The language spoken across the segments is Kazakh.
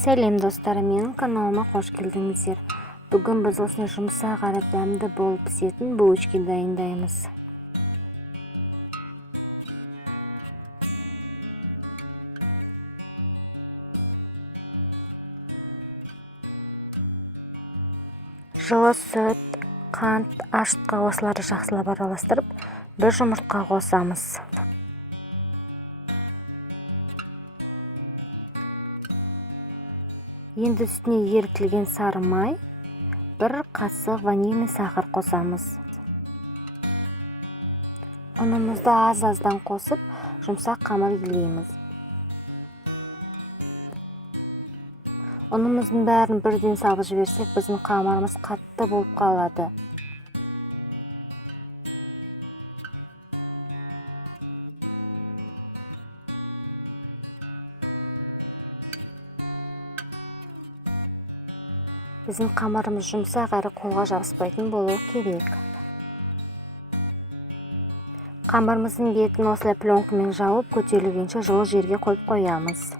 Сәлем достар, менің каналыма қош келдіңіздер. Бүгін біз осыны жұмсақ әрі дәмді болып пісетін булочки дайындаймыз. Жылы сүт, қант, ашытқы осыларды жақсылап араластырып, бір жұмыртқа қосамыз. Енді үстіне ерітілген сары май, бір қасық ванильный сахар қосамыз. Ұнымызды аз-аздан қосып, жұмсақ қамыр илейміз. Ұнымыздың бәрін бірден салып жіберсек, біздің қамырымыз қатты болып қалады. Біздің қамырымыз жұмсақ әрі қолға жабыспайтын болуы керек. Қамырымыздың бетін осылай пленкамен жауып, көтерілгенше жылы жерге қойып қоямыз.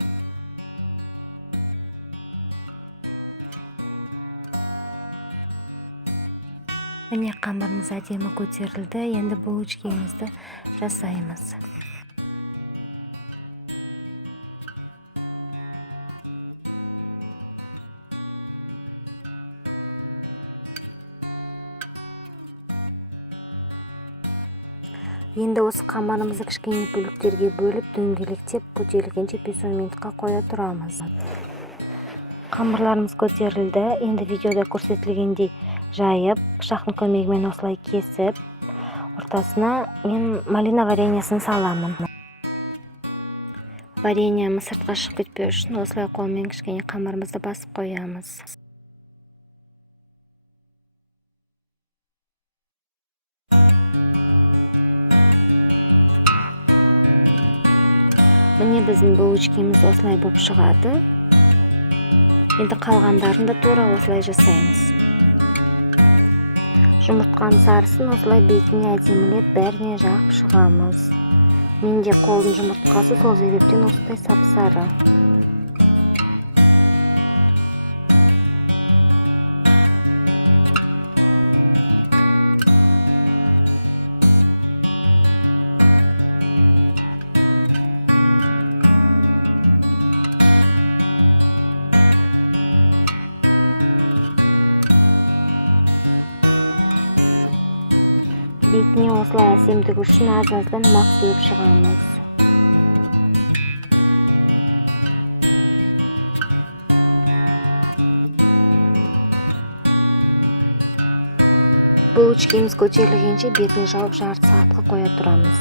Міне қамырымыз әдемі көтерілді, енді булочкамызды жасаймыз. Енді осы қамырымызды кішкене бөліктерге бөліп, дөңгелектеп, көтерілгенше 5-10 минутқа қоя тұрамыз. Қамырларымыз көтерілді. Енді видеода көрсетілгендей жайып, пышақтың көмегімен осылай кесіп, ортасына мен малина вареньесін саламын. Вареньеміз сыртқа шығып кетпеу үшін осылай қолмен кішкене қамырымызды басып қоямыз. Булочкамыз осылай болып шығады. Енді қалғандарын да тура осылай жасаймыз. Жұмыртқаның сарысын осылай бетіне әдемілеп бәріне жағып шығамыз. Менде қолдың жұмыртқасы, сол себептен осылай сап-сары. Үшін аз-аздан мақ сеуіп шығамыз. Булочкамыз көтерілгенше бетін жауып жарты сағатқа қоя тұрамыз.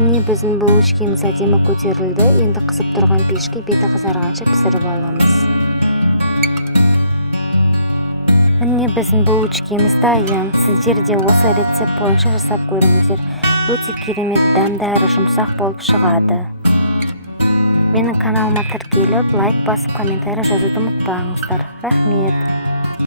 Міне біздің булочкамыз әдемі көтерілді. Енді қызып тұрған пешке беті қызарғанша пісіріп аламыз. Біздің булочкамыз дайын. Сіздер де осы рецепт бойынша жасап көріңіздер. Өте керемет, дәмді әрі жұмсақ болып шығады. Менің каналыма тіркеліп, лайк басып, комментарий жазуды ұмытпаңыздар. Рахмет.